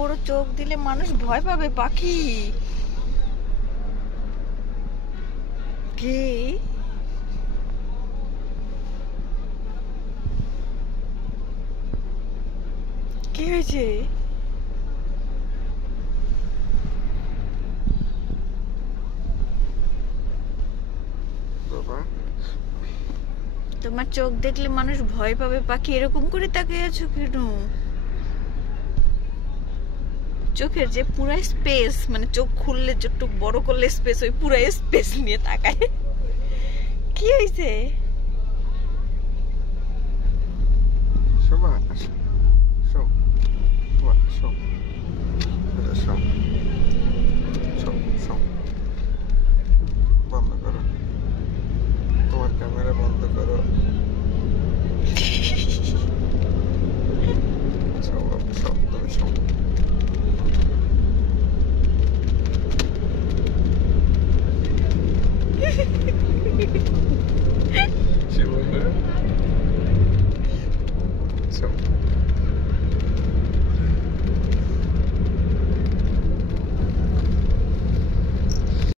বড় চোখ দিলে মানুষ ভয় পাবে পাখি। কে? কি হয়েছে? তোমার চোখ দেখলে মানুষ ভয় পাবে পাখি, এরকম করে তাকিয়ে আছো কেন? চোখের যে পুরা স্পেস, মানে চোখ খুললে যতটুকু বড় করলে স্পেস, ওই পুরা স্পেস নিয়ে তাকায়। কি হয়েছে? বন্ধ করো, তোমার ক্যামেরা বন্ধ করো। She was there. So